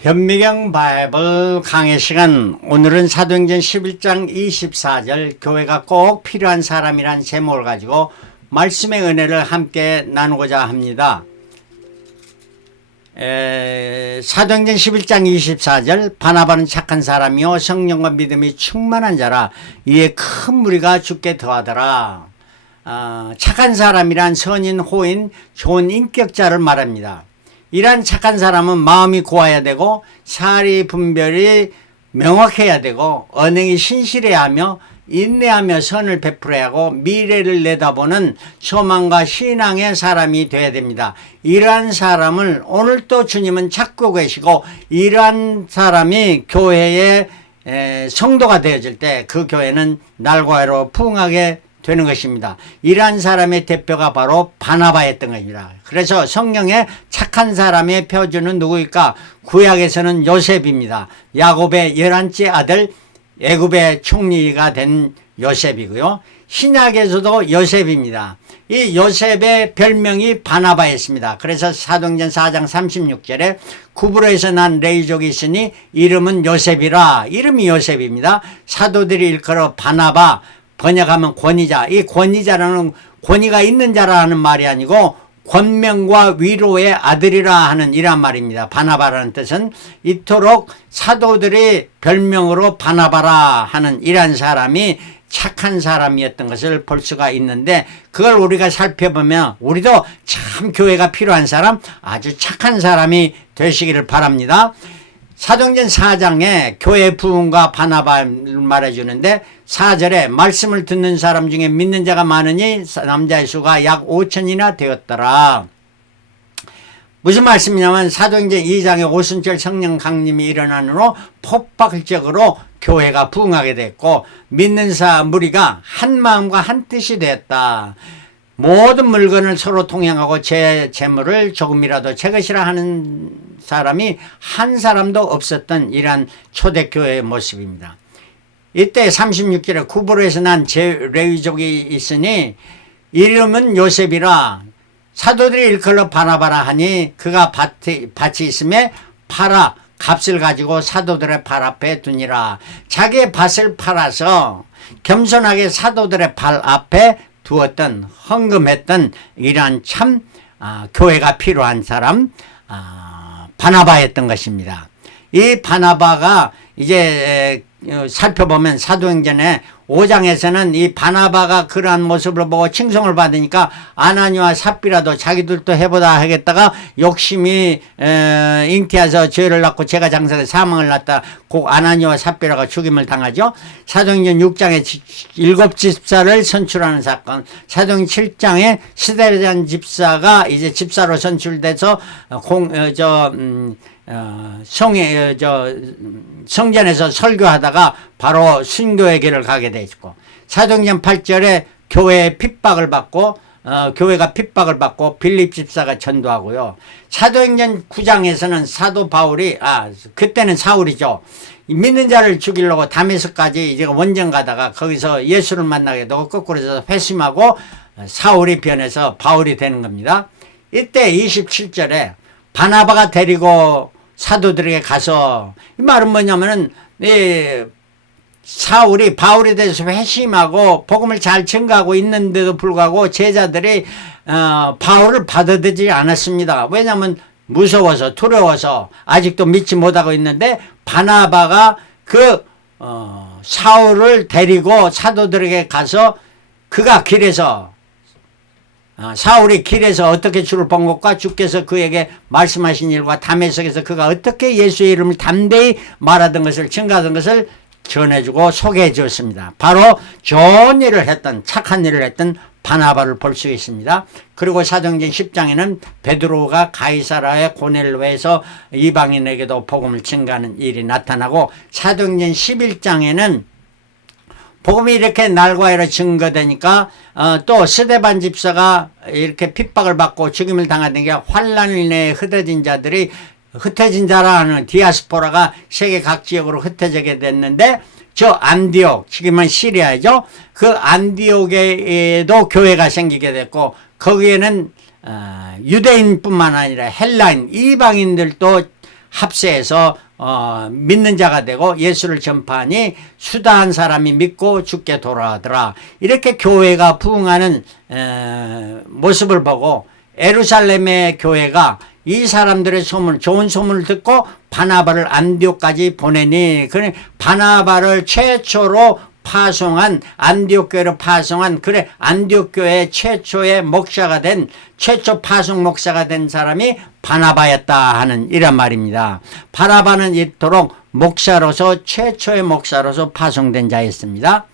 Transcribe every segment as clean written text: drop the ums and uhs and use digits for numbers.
현미경 바이블 강해 시간, 오늘은 사도행전 11장 24절 교회가 꼭 필요한 사람이란 제목을 가지고 말씀의 은혜를 함께 나누고자 합니다. 사도행전 11장 24절 바나바는 착한 사람이요 성령과 믿음이 충만한 자라 이에 큰 무리가 죽게 더하더라. 착한 사람이란 선인, 호인, 좋은 인격자를 말합니다. 이러한 착한 사람은 마음이 고와야 되고 사리 분별이 명확해야 되고 언행이 신실해야 하며 인내하며 선을 베풀어야 하고 미래를 내다보는 소망과 신앙의 사람이 되어야 됩니다. 이러한 사람을 오늘 또 주님은 찾고 계시고, 이러한 사람이 교회의 성도가 되어질 때 그 교회는 날과 해로 부흥하게 되는 것입니다. 이러한 사람의 대표가 바로 바나바였던 것입니다. 그래서 성경의 착한 사람의 표준은 누구일까? 구약에서는 요셉입니다. 야곱의 11째 아들, 애굽의 총리가 된 요셉이고요. 신약에서도 요셉입니다. 이 요셉의 별명이 바나바였습니다. 그래서 사도행전 4장 36절에 구브로에서 난 레위족이 있으니 이름은 요셉이라. 이름이 요셉입니다. 사도들이 일컬어 바나바, 번역하면 권위자. 이 권위자라는 권위가 있는 자라는 말이 아니고 권명과 위로의 아들이라 하는 이란 말입니다. 바나바라는 뜻은 이토록 사도들이 별명으로 바나바라 하는 이란 사람이 착한 사람이었던 것을 볼 수가 있는데, 그걸 우리가 살펴보면 우리도 참 교회가 필요한 사람, 아주 착한 사람이 되시기를 바랍니다. 사도행전 4장에 교회 부흥과 바나바를 말해주는데 4절에 말씀을 듣는 사람 중에 믿는 자가 많으니 남자의 수가 약 5천이나 되었더라. 무슨 말씀이냐면 사도행전 2장에 오순절 성령 강림이 일어난 후로 폭발적으로 교회가 부흥하게 됐고 믿는 무리가 한 마음과 한 뜻이 되었다. 모든 물건을 서로 통행하고 제 재물을 조금이라도 제 것이라 하는 사람이 한 사람도 없었던 이러한 초대교회의 모습입니다. 이때 36절에 구브로에서 난 레위족이 있으니 이름은 요셉이라. 사도들이 일컬어 바나바라 하니 그가 밭이 있음에 팔아 값을 가지고 사도들의 발 앞에 두니라. 자기의 밭을 팔아서 겸손하게 사도들의 발 앞에 두었던, 헌금했던 이러한 참 교회가 필요한 사람 바나바였던 것입니다. 이 바나바가 이제 살펴보면 사도행전에 5장에서는 이 바나바가 그러한 모습을 보고 칭송을 받으니까 아나니와 삽비라도 자기들도 해보다 하겠다가 욕심이 잉태해서 죄를 낳고 제가 장사에 사망을 낳다 그 아나니와 삽비라가 죽임을 당하죠. 사도행전 6장에 7집사를 선출하는 사건, 사도행전 7장에 스데반 집사가 이제 집사로 선출돼서 성전에서 설교하다가 바로 순교의 길을 가게 돼 있고, 사도행전 8절에 교회의 핍박을 받고 교회가 핍박을 받고 빌립 집사가 전도하고요. 사도행전 9장에서는 사도 바울이 그때는 사울이죠. 믿는 자를 죽이려고 다메섹까지 이제 원정 가다가 거기서 예수를 만나게 되고 거꾸로 해서 회심하고 사울이 변해서 바울이 되는 겁니다. 이때 27절에 바나바가 데리고 사도들에게 가서, 이 말은 뭐냐면은 사울이 바울에 대해서 회심하고 복음을 잘 증거하고 있는데도 불구하고 제자들이 바울을 받아들이지 않았습니다. 왜냐하면 무서워서 두려워서 아직도 믿지 못하고 있는데, 바나바가 그 사울을 데리고 사도들에게 가서 그가 길에서 사울이 길에서 어떻게 주를 본 것과 주께서 그에게 말씀하신 일과 다메섹에서 그가 어떻게 예수의 이름을 담대히 말하던 것을 증거하던 것을 전해주고 소개해 주었습니다. 바로 좋은 일을 했던, 착한 일을 했던 바나바를 볼 수 있습니다. 그리고 사도행전 10장에는 베드로가 가이사라의 고넬로에서 이방인에게도 복음을 증거하는 일이 나타나고, 사도행전 11장에는 복음이 이렇게 날과 해로 증거되니까 또 스데반 집사가 이렇게 핍박을 받고 죽임을 당하던 게 환난 인에 흩어진 자들이, 흩어진 자라는 디아스포라가 세계 각 지역으로 흩어지게 됐는데, 저 안디옥, 지금은 시리아죠. 그 안디옥에도 교회가 생기게 됐고, 거기에는 유대인뿐만 아니라 헬라인, 이방인들도 합세해서 믿는 자가 되고 예수를 전파하니 수다한 사람이 믿고 죽게 돌아가더라. 이렇게 교회가 부흥하는 모습을 보고 예루살렘의 교회가 이 사람들의 소문, 좋은 소문을 듣고 바나바를 안디옥까지 보내니, 그래 바나바를 최초로 파송한, 안디옥 교회로 파송한, 그래 안디옥 교회 최초의 목사가 된, 최초 파송 목사가 된 사람이 바나바였다 하는 이런 말입니다. 바나바는 이토록 목사로서, 최초의 목사로서 파송된 자였습니다.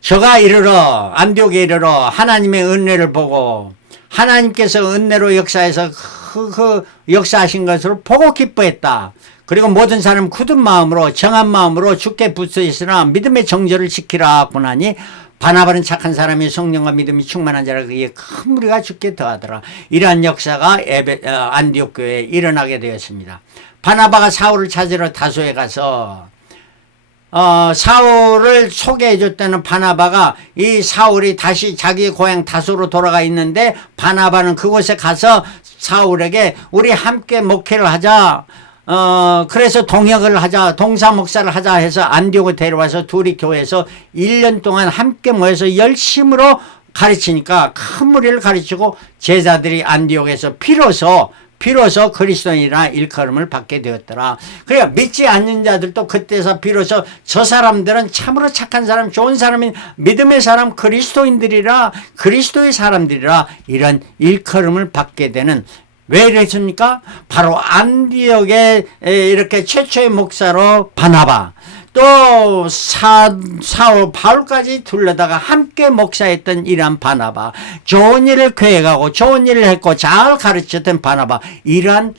저가 이르러, 안디옥에 이르러 하나님의 은혜를 보고 하나님께서 은혜로 역사해서 그 역사하신 것을 보고 기뻐했다. 그리고 모든 사람 굳은 마음으로, 정한 마음으로 주께 붙어 있으나 믿음의 정절을 지키라 하니 바나바는 착한 사람이 성령과 믿음이 충만한 자라 그의 큰 무리가 죽게 더하더라. 이러한 역사가 안디옥 교회에 일어나게 되었습니다. 바나바가 사울을 찾으러 다소에 가서 사울을 소개해 줬다는 바나바가, 이 사울이 다시 자기의 고향 다소로 돌아가 있는데 바나바는 그곳에 가서 사울에게 우리 함께 목회를 하자, 그래서 동역을 하자, 동사 목사를 하자 해서 안디옥을 데려와서 둘이 교회에서 1년 동안 함께 모여서 열심으로 가르치니까 큰 무리를 가르치고 제자들이 안디옥에서 비로소 그리스도인이라 일컬음을 받게 되었더라. 그래 믿지 않는 자들도 그때서 비로소 저 사람들은 참으로 착한 사람, 좋은 사람인 믿음의 사람, 그리스도인들이라, 그리스도의 사람들이라 이런 일컬음을 받게 되는, 왜 이랬습니까? 바로 안디옥에 이렇게 최초의 목사로 바나바, 또 사울 바울까지 둘러다가 함께 목사했던 이러한 바나바, 좋은 일을 계획하고 좋은 일을 했고 잘 가르쳤던 바나바, 이러한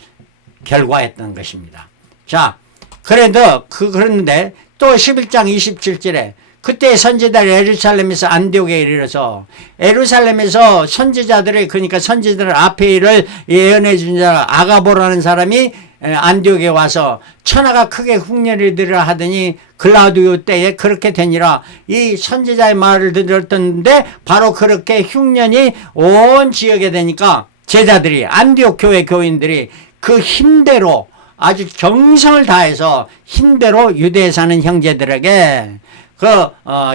결과였던 것입니다. 자, 그런데 또 11장 27절에 그때 선지자들이 예루살렘에서 안디옥에 이르러서, 예루살렘에서 선지자들의, 그러니까 선지자들 앞에 일을 예언해 준 자 아가보라는 사람이 안디옥에 와서 천하가 크게 흉년이되리라 하더니 글라우디오 때에 그렇게 되니라. 이 선지자의 말을 들었던데 바로 그렇게 흉년이 온 지역에 되니까 제자들이, 안디옥 교회 교인들이 그 힘대로, 아주 정성을 다해서 힘대로 유대에 사는 형제들에게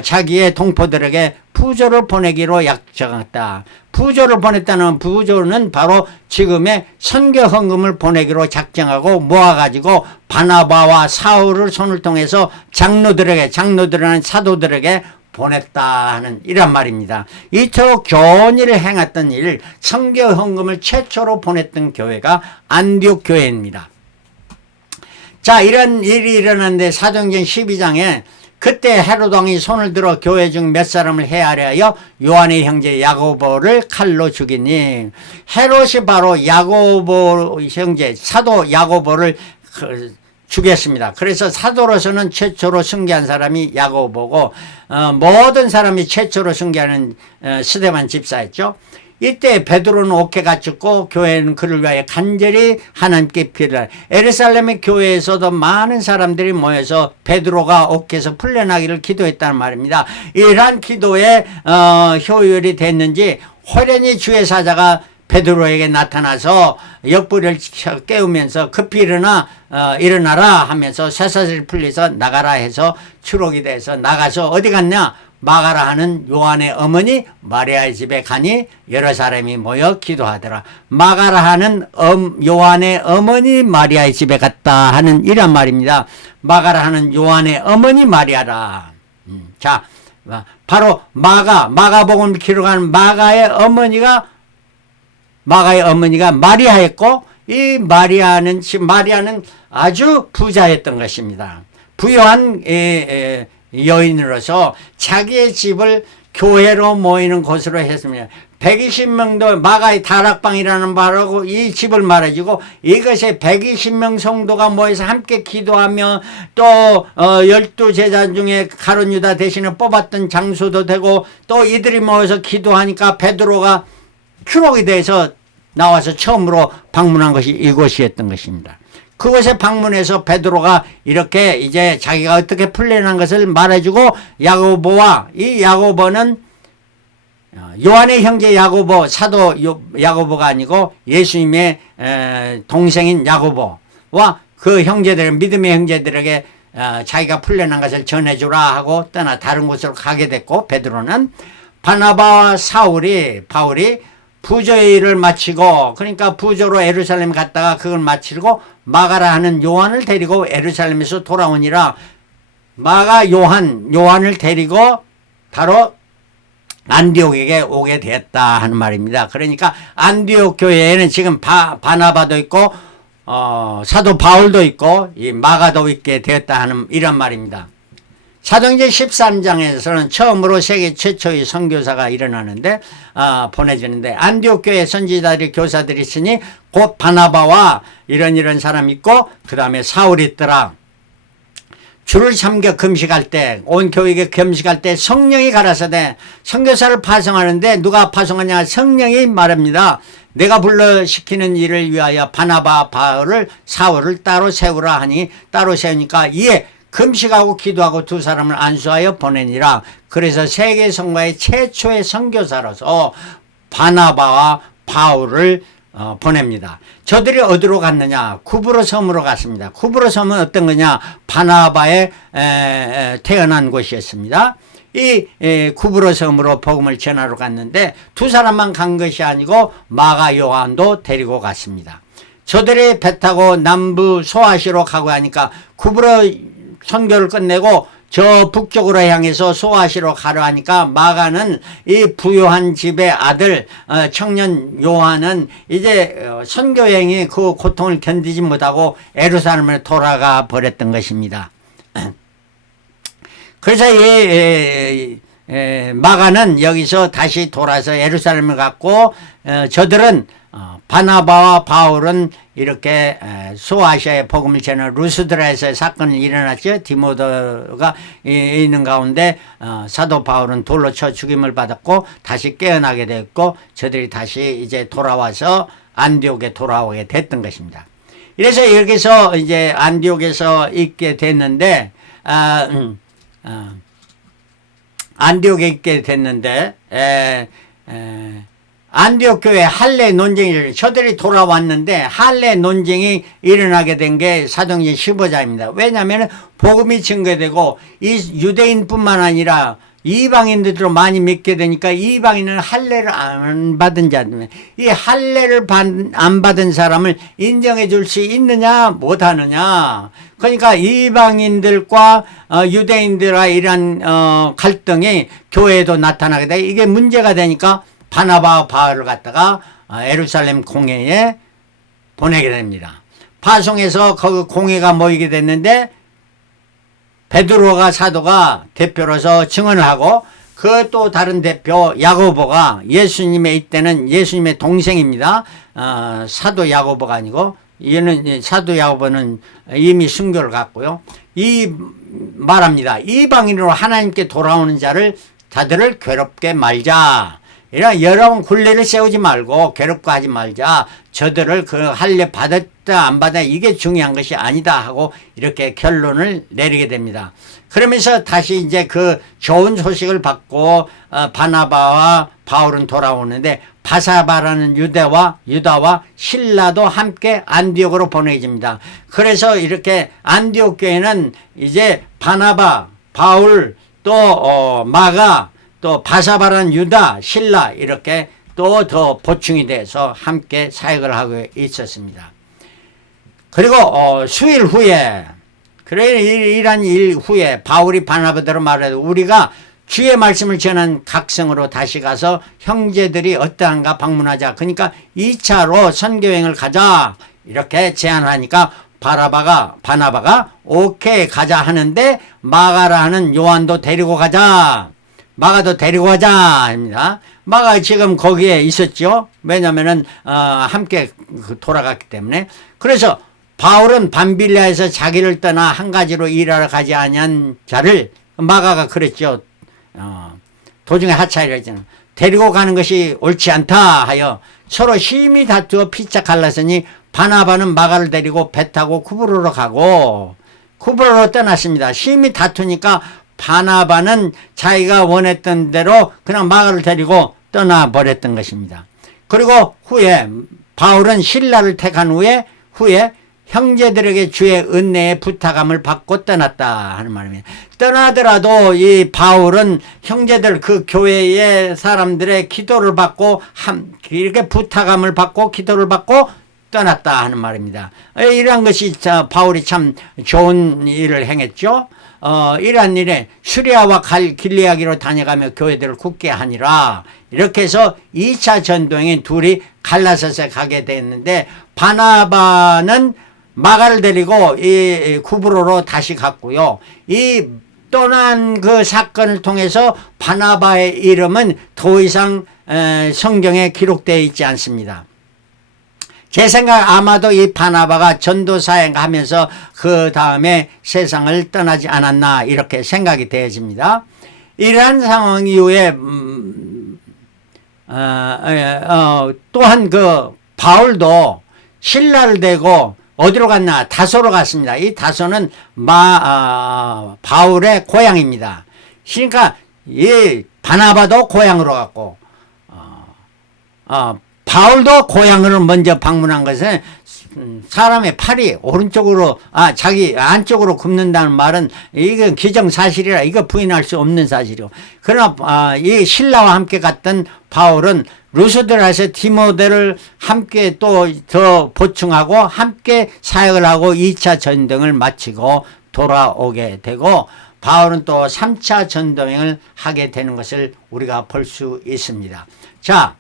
자기의 동포들에게 부조를 보내기로 약정했다. 부조를 보냈다는, 부조는 바로 지금의 선교 헌금을 보내기로 작정하고 모아가지고 바나바와 사울을 손을 통해서 장로들은 사도들에게 보냈다 하는 이란 말입니다. 이토록 좋은 일을 행했던 일, 선교 헌금을 최초로 보냈던 교회가 안디옥 교회입니다. 자, 이런 일이 일어났는데 사도행전 12장에 그때 헤롯 왕이 손을 들어 교회 중 몇 사람을 해하려 하여 요한의 형제 야고보를 칼로 죽이니, 헤롯이 바로 야고보 형제 사도 야고보를 죽였습니다. 그래서 사도로서는 최초로 승계한 사람이 야고보고, 모든 사람이 최초로 승계하는 스데반 집사였죠. 이때 베드로는 옥회가 죽고 교회는 그를 위하여 간절히 하나님께 빌어라. 예루살렘의 교회에서도 많은 사람들이 모여서 베드로가 옥회에서 풀려나기를 기도했다는 말입니다. 이러한 기도의 효율이 됐는지 호련히 주의 사자가 베드로에게 나타나서 옆구리를 깨우면서 급히 일어나라 하면서 쇠사슬이 풀려서 나가라 해서 추록이 돼서 나가서 어디 갔냐? 마가라 하는 요한의 어머니 마리아의 집에 가니 여러 사람이 모여 기도하더라. 마가라 하는 요한의 어머니 마리아의 집에 갔다 하는 이란 말입니다. 마가라 하는 요한의 어머니 마리아라. 자, 바로 마가복음 기록하는 마가의 어머니가 마리아였고, 이 마리아는 아주 부자였던 것입니다. 부유한 여인으로서 자기의 집을 교회로 모이는 곳으로 했습니다. 120명도 마가의 다락방이라는 말하고 이 집을 말해주고, 이것에 120명 성도가 모여서 함께 기도하며 또 12제자 중에 가룟 유다 대신에 뽑았던 장소도 되고, 또 이들이 모여서 기도하니까 베드로가 추록이 돼서 나와서 처음으로 방문한 것이 이곳이었던 것입니다. 그곳에 방문해서 베드로가 이렇게 이제 자기가 어떻게 풀려난 것을 말해주고, 야고보와, 이 야고보는 요한의 형제 야고보, 사도 야고보가 아니고 예수님의 동생인 야고보와 그 형제들, 믿음의 형제들에게 자기가 풀려난 것을 전해주라 하고 떠나 다른 곳으로 가게 됐고, 베드로는 바나바와 바울이 부조의 일을 마치고, 그러니까 부조로 예루살렘 갔다가 그걸 마치고 마가라 하는 요한을 데리고 예루살렘에서 돌아오니라. 마가 요한을 데리고 바로 안디옥에게 오게 되었다 하는 말입니다. 그러니까 안디옥 교회에는 지금 바나바도 있고 사도 바울도 있고 이 마가도 있게 되었다 하는 이런 말입니다. 사도행전 13장에서는 처음으로 세계 최초의 선교사가 일어나는데 보내지는데, 안디옥 교회 선지자들이 교사들이 있으니 곧 바나바와 이런 사람이 있고 그 다음에 사울이 있더라. 주를 섬겨 금식할 때, 온 교회에 금식할 때 성령이 가라사대 선교사를 파송하는데 누가 파송하냐? 성령이 말합니다. 내가 불러 시키는 일을 위하여 바나바, 바울을, 사울을 따로 세우라 하니, 따로 세우니까 이에 금식하고 기도하고 두 사람을 안수하여 보내니라. 그래서 세계 성가의 최초의 선교사로서 바나바와 바울을 보냅니다. 저들이 어디로 갔느냐? 쿠브로 섬으로 갔습니다. 쿠브로 섬은 어떤 거냐? 바나바에 태어난 곳이었습니다. 이 쿠브로 섬으로 복음을 전하러 갔는데 두 사람만 간 것이 아니고 마가 요한도 데리고 갔습니다. 저들이 배 타고 남부 소아시로 가고 하니까 쿠브로 선교를 끝내고 저 북쪽으로 향해서 소아시로 가려 하니까 마가는 이 부요한 집의 아들 청년 요한은 이제 선교행이 그 고통을 견디지 못하고 예루살렘으로 돌아가 버렸던 것입니다. 그래서 마가는 여기서 다시 돌아서 예루살렘을 갔고, 저들은 바나바와 바울은 이렇게 소아시아의 복음을 전하는 루스드라에서 사건이 일어났죠. 디모데가 있는 가운데 사도 바울은 돌로 쳐 죽임을 받았고 다시 깨어나게 됐고, 저들이 다시 이제 돌아와서 안디옥에 돌아오게 됐던 것입니다. 이래서 여기서 이제 안디옥에서 있게 됐는데 안디옥에 있게 됐는데 안디옥 교회 할례 논쟁이, 저들이 돌아왔는데 할례 논쟁이 일어나게 된 게 사도행전 15장입니다. 왜냐하면 복음이 증거되고 이 유대인뿐만 아니라 이방인들도 많이 믿게 되니까 이방인은 할례를 안 받은 자들, 이 할례를 안 받은 사람을 인정해 줄 수 있느냐 못하느냐. 그러니까 이방인들과 유대인들과 이런 갈등이 교회에도 나타나게 돼. 이게 문제가 되니까 바나바와 바울을 갖다가 예루살렘 공회에 보내게 됩니다. 파송해서 거기 공회가 모이게 됐는데 베드로가 사도가 대표로서 증언을 하고, 그 또 다른 대표 야고보가 예수님의 이때는 예수님의 동생입니다. 사도 야고보가 아니고, 얘는 사도 야고보는 이미 순교를 갔고요. 이 말합니다. 이방인으로 하나님께 돌아오는 자들을 괴롭게 말자. 이런 여러분 굴레를 세우지 말고 괴롭고 하지 말자. 저들을 그 할례 받았다 안 받았다 이게 중요한 것이 아니다 하고 이렇게 결론을 내리게 됩니다. 그러면서 다시 이제 그 좋은 소식을 받고 바나바와 바울은 돌아오는데, 바사바라는 유다와 실라도 함께 안디옥으로 보내집니다. 그래서 이렇게 안디옥 교회는 이제 바나바, 바울, 또 마가, 또 바사바라는 유다, 실라 이렇게 또 더 보충이 돼서 함께 사역을 하고 있었습니다. 그리고 수일 후에, 그래 이런 일 후에 바울이 바나바대로 말해도 우리가 주의 말씀을 전한 각성으로 다시 가서 형제들이 어떠한가 방문하자. 그러니까 2차로 선교행을 가자 이렇게 제안하니까 바나바가 오케이 가자 하는데, 마가라 하는 요한도 데리고 가자. 마가도 데리고 가자 합니다. 마가 지금 거기에 있었죠. 왜냐면은 함께 돌아갔기 때문에. 그래서 바울은 밤빌리아에서 자기를 떠나 한 가지로 일하러 가지 아니한 자를, 마가가 그랬죠. 도중에 하차하려 했잖아요. 데리고 가는 것이 옳지 않다 하여 서로 심히 다투어 피차 갈랐으니 바나바는 마가를 데리고 배 타고 쿠브로로 가고, 쿠브로로 떠났습니다. 심히 다투니까 바나바는 자기가 원했던 대로 그냥 마가를 데리고 떠나버렸던 것입니다. 그리고 후에 바울은 신라를 택한 후에 형제들에게 주의 은혜의 부탁함을 받고 떠났다 하는 말입니다. 떠나더라도 이 바울은 형제들 그 교회의 사람들의 기도를 받고 이렇게 부탁함을 받고 기도를 받고 떠났다 하는 말입니다. 이러한 것이 바울이 참 좋은 일을 행했죠. 이러한 일에 수리아와 길리아기로 다녀가며 교회들을 굳게 하니라. 이렇게 해서 2차 전도행인 둘이 갈라서에 가게 됐는데 바나바는 마가를 데리고 이 구브로로 다시 갔고요. 이 떠난 그 사건을 통해서 바나바의 이름은 더 이상 성경에 기록되어 있지 않습니다. 제 생각 아마도 이 바나바가 전도사행하면서 그 다음에 세상을 떠나지 않았나 이렇게 생각이 되어집니다. 이러한 상황 이후에 또한 그 바울도 신라를 대고 어디로 갔나? 다소로 갔습니다. 이 다소는 바울의 고향입니다. 그러니까 이 바나바도 고향으로 갔고 바울도 고향을 먼저 방문한 것은 사람의 팔이 오른쪽으로 자기 안쪽으로 굽는다는 말은 이건 기정사실이라 이거 부인할 수 없는 사실이고, 그러나 이 신라와 함께 갔던 바울은 루스드라에서 디모데를 함께 또 더 보충하고 함께 사역을 하고 2차 전도행을 마치고 돌아오게 되고 바울은 또 3차 전도행을 하게 되는 것을 우리가 볼 수 있습니다. 자,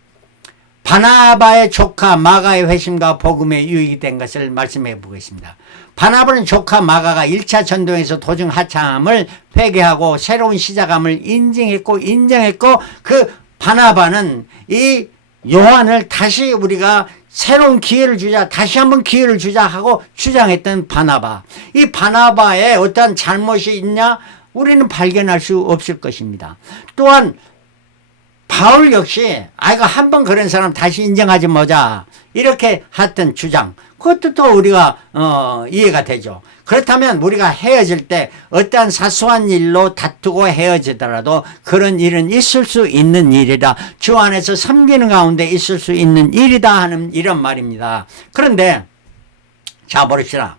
바나바의 조카 마가의 회심과 복음에 유익이 된 것을 말씀해 보겠습니다. 바나바는 조카 마가가 1차 전도행에서 도중 하참을 회개하고 새로운 시작함을 인정했고 그 바나바는 이 요한을 다시 우리가 새로운 기회를 주자, 다시 한번 기회를 주자 하고 주장했던 바나바. 이 바나바의 어떠한 잘못이 있냐? 우리는 발견할 수 없을 것입니다. 또한 바울 역시 이거 한번 그런 사람 다시 인정하지 보자 이렇게 했던 주장, 그것도 또 우리가 이해가 되죠. 그렇다면 우리가 헤어질 때 어떠한 사소한 일로 다투고 헤어지더라도 그런 일은 있을 수 있는 일이다, 주 안에서 섬기는 가운데 있을 수 있는 일이다 하는 이런 말입니다. 그런데 자 보십시다.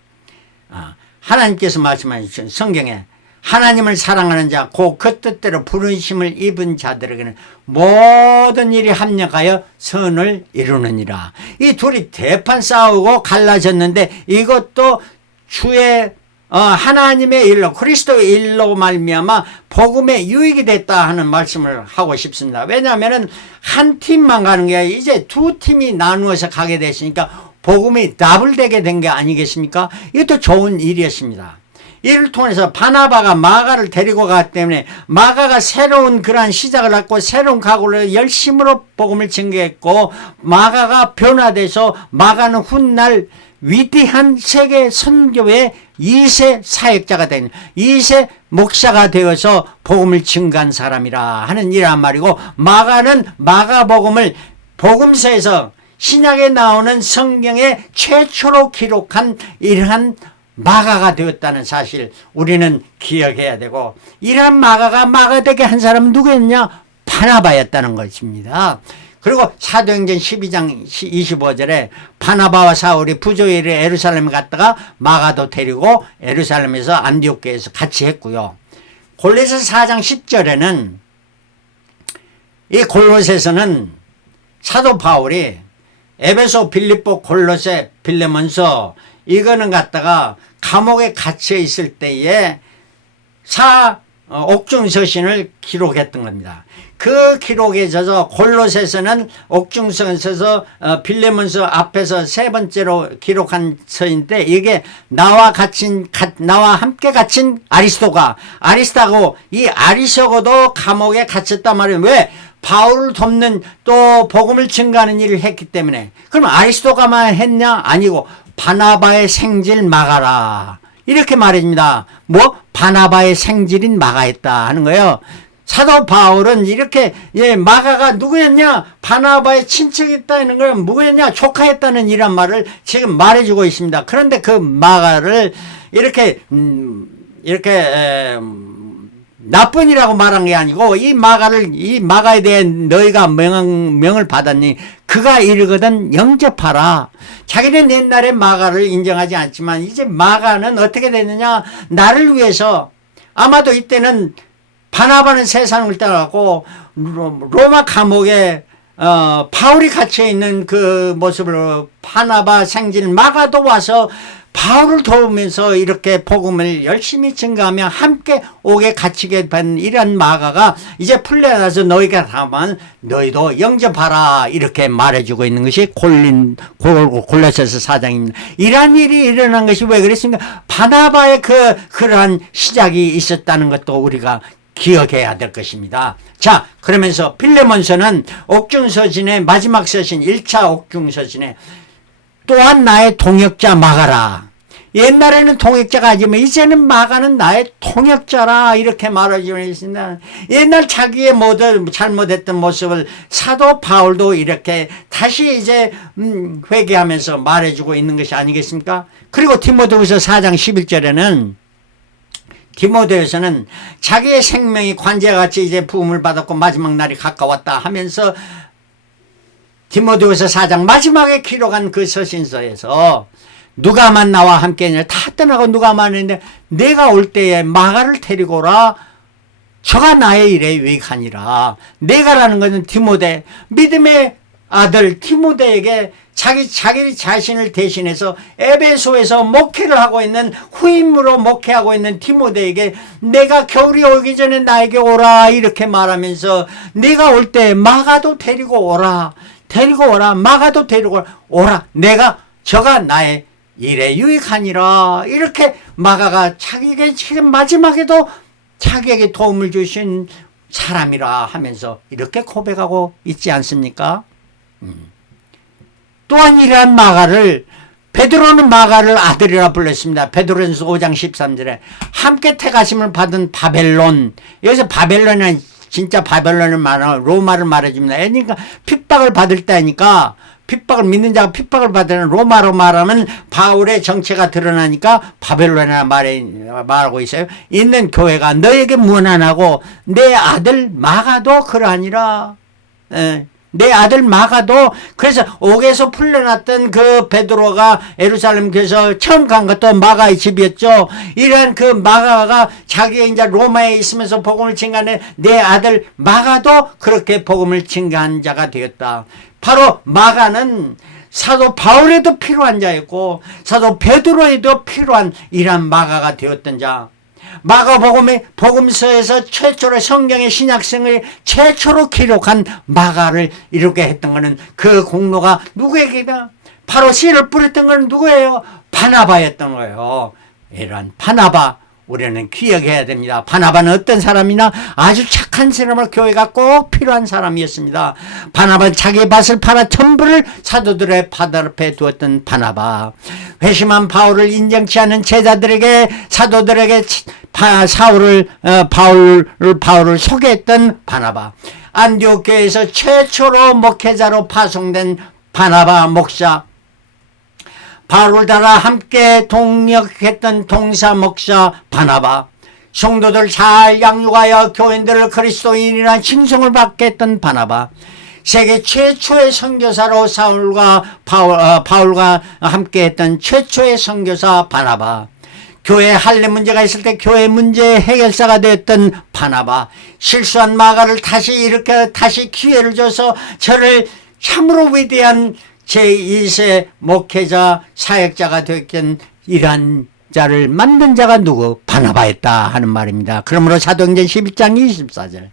하나님께서 말씀하신 성경에 하나님을 사랑하는 자, 그 뜻대로 부르심을 입은 자들에게는 모든 일이 합력하여 선을 이루느니라. 이 둘이 대판 싸우고 갈라졌는데 이것도 주의 하나님의 일로, 그리스도의 일로 말미암아 복음에 유익이 됐다 하는 말씀을 하고 싶습니다. 왜냐하면 한 팀만 가는 게 아니라 이제 두 팀이 나누어서 가게 됐으니까 복음이 더블되게 된 게 아니겠습니까? 이것도 좋은 일이었습니다. 이를 통해서 바나바가 마가를 데리고 갔기 때문에 마가가 새로운 그러한 시작을 했고 새로운 각오를 열심으로 복음을 증거했고 마가가 변화돼서 마가는 훗날 위대한 세계 선교의 2세 사역자가 된 2세 목사가 되어서 복음을 증거한 사람이라 하는 이란 말이고, 마가는 마가복음을 복음서에서 신약에 나오는 성경에 최초로 기록한 이러한 마가가 되었다는 사실 우리는 기억해야 되고, 이러한 마가가 마가 되게 한 사람은 누구였냐? 바나바였다는 것입니다. 그리고 사도행전 12장 25절에 바나바와 사울이 부조일에 예루살렘에 갔다가 마가도 데리고 예루살렘에서 안디옥교에서 같이 했고요. 골로새 4장 10절에는 이 골로새서는 사도 바울이 에베소, 빌립보, 골로새, 빌레몬서 이거는 갖다가 감옥에 갇혀 있을 때에 옥중서신을 기록했던 겁니다. 그 기록에 져서 골로새서는 옥중서서 빌레몬서 앞에서 세 번째로 기록한 서인데, 이게 나와 함께 갇힌 아리스타고 이 아리스도도 감옥에 갇혔단 말이에요. 왜? 바울을 돕는 또 복음을 증거하는 일을 했기 때문에. 그럼 아리스도가만 했냐? 아니고 바나바의 생질 마가라 이렇게 말해줍니다. 바나바의 생질인 마가였다 하는 거예요. 사도 바울은 이렇게 마가가 누구였냐? 바나바의 친척이었다는 걸 누구였냐? 조카였다는 이런 말을 지금 말해주고 있습니다. 그런데 그 마가를 이렇게 나뿐이라고 말한 게 아니고 이 마가에 대해 너희가 명을 받았니? 그가 이르거든 영접하라. 자기는 옛날에 마가를 인정하지 않지만 이제 마가는 어떻게 됐느냐? 나를 위해서 아마도 이때는 바나바는 세상을 떠나고 로마 감옥에 바울이 갇혀 있는 그 모습을 바나바 생진 마가도 와서 바울을 도우면서 이렇게 복음을 열심히 증거하며 함께 옥에 갇히게 된 이런 마가가 이제 풀려나서 너희가 가면 너희도 영접하라 이렇게 말해주고 있는 것이 골로새서 4장입니다. 이러한 일이 일어난 것이 왜 그랬습니까? 바나바의 그러한 시작이 있었다는 것도 우리가 기억해야 될 것입니다. 자, 그러면서 빌레몬서는 옥중서신의 마지막 서신 1차 옥중서신에 또한 나의 동역자 마가라. 옛날에는 동역자가 아니면 이제는 마가는 나의 동역자라 이렇게 말하고 있습니다. 옛날 자기의 잘못했던 모습을 사도 바울도 이렇게 다시 이제 회개하면서 말해주고 있는 것이 아니겠습니까? 그리고 디모데후서 4장 11절에는 디모데에서는 자기의 생명이 관제같이 이제 부음을 받았고 마지막 날이 가까웠다 하면서 디모데후서 4장 마지막에 기록한 그 서신서에서 누가만 나와 함께 다 떠나고 누가만 했는데 내가 올 때에 마가를 데리고 오라. 저가 나의 일에 유익하니라. 내가라는 것은 디모데, 믿음의 아들 디모데에게 자기 자신을 대신해서 에베소에서 목회를 하고 있는 후임으로 목회하고 있는 디모데에게 내가 겨울이 오기 전에 나에게 오라 이렇게 말하면서 내가 올 때 마가도 데리고 오라. 마가도 데리고 오라. 저가 나의 일에 유익하니라. 이렇게 마가가 자기에게 지금 마지막에도 자기에게 도움을 주신 사람이라 하면서 이렇게 고백하고 있지 않습니까? 또한 이러한 마가를 베드로는 마가를 아들이라 불렀습니다. 베드로전서 5장 13절에 함께 택하심을 받은 바벨론. 여기서 바벨론은 진짜 바벨론을 말하는 로마를 말해줍니다. 그러니까 핍박을 받을 때니까 믿는 자가 핍박을 받는 로마로 말하면 바울의 정체가 드러나니까 바벨론이라 말하고 있어요. 있는 교회가 너에게 무난하고 내 아들 마가도 그러하니라. 내 아들 마가도 그래서 옥에서 풀려났던 그 베드로가 예루살렘 교회에서 처음 간 것도 마가의 집이었죠. 이러한 그 마가가 자기가 이제 로마에 있으면서 복음을 증거하는 내 아들 마가도 그렇게 복음을 증거한 자가 되었다. 바로 마가는 사도 바울에도 필요한 자였고 사도 베드로에도 필요한 이러한 마가가 되었던 자. 마가복음의 복음서에서 최초로 성경의 신약성을 최초로 기록한 마가를 이루게 했던 것은 그 공로가 누구에게다? 바로 씨를 뿌렸던 건 누구예요? 바나바였던 거예요. 이런 바나바 우리는 기억해야 됩니다. 바나바는 어떤 사람이나 아주 착한 사람을 교회가 꼭 필요한 사람이었습니다. 바나바는 자기의 밭을 팔아 전부를 사도들의 바다 앞에 두었던 바나바. 회심한 바울을 인정치 않은 제자들에게 사도들에게 바울을 소개했던 바나바. 안디옥 교회에서 최초로 목회자로 파송된 바나바 목사. 바울을 따라 함께 동역했던 동사 목사 바나바. 성도들 잘 양육하여 교인들을 그리스도인이라는 칭송을 받게 했던 바나바. 세계 최초의 선교사로 바울과 함께 했던 최초의 선교사 바나바. 교회 할례 문제가 있을 때 교회 문제 해결사가 되었던 바나바. 실수한 마가를 다시 기회를 줘서 저를 참으로 위대한 제2세 목회자 사역자가 되었던 이러한 자를 만든 자가 누구? 바나바였다 하는 말입니다. 그러므로 사도행전 11장 24절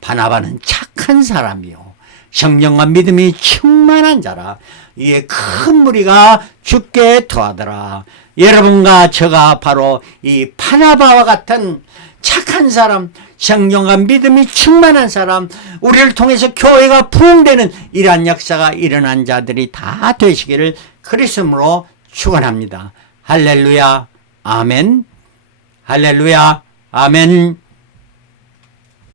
바나바는 착한 사람이요 성령과 믿음이 충만한 자라. 이에 큰 무리가 주께 더하더라. 여러분과 저가 바로 이 바나바와 같은 착한 사람, 성령과 믿음이 충만한 사람, 우리를 통해서 교회가 부흥되는 이러한 역사가 일어난 자들이 다 되시기를 그리스도로 축원합니다. 할렐루야, 아멘. 할렐루야, 아멘.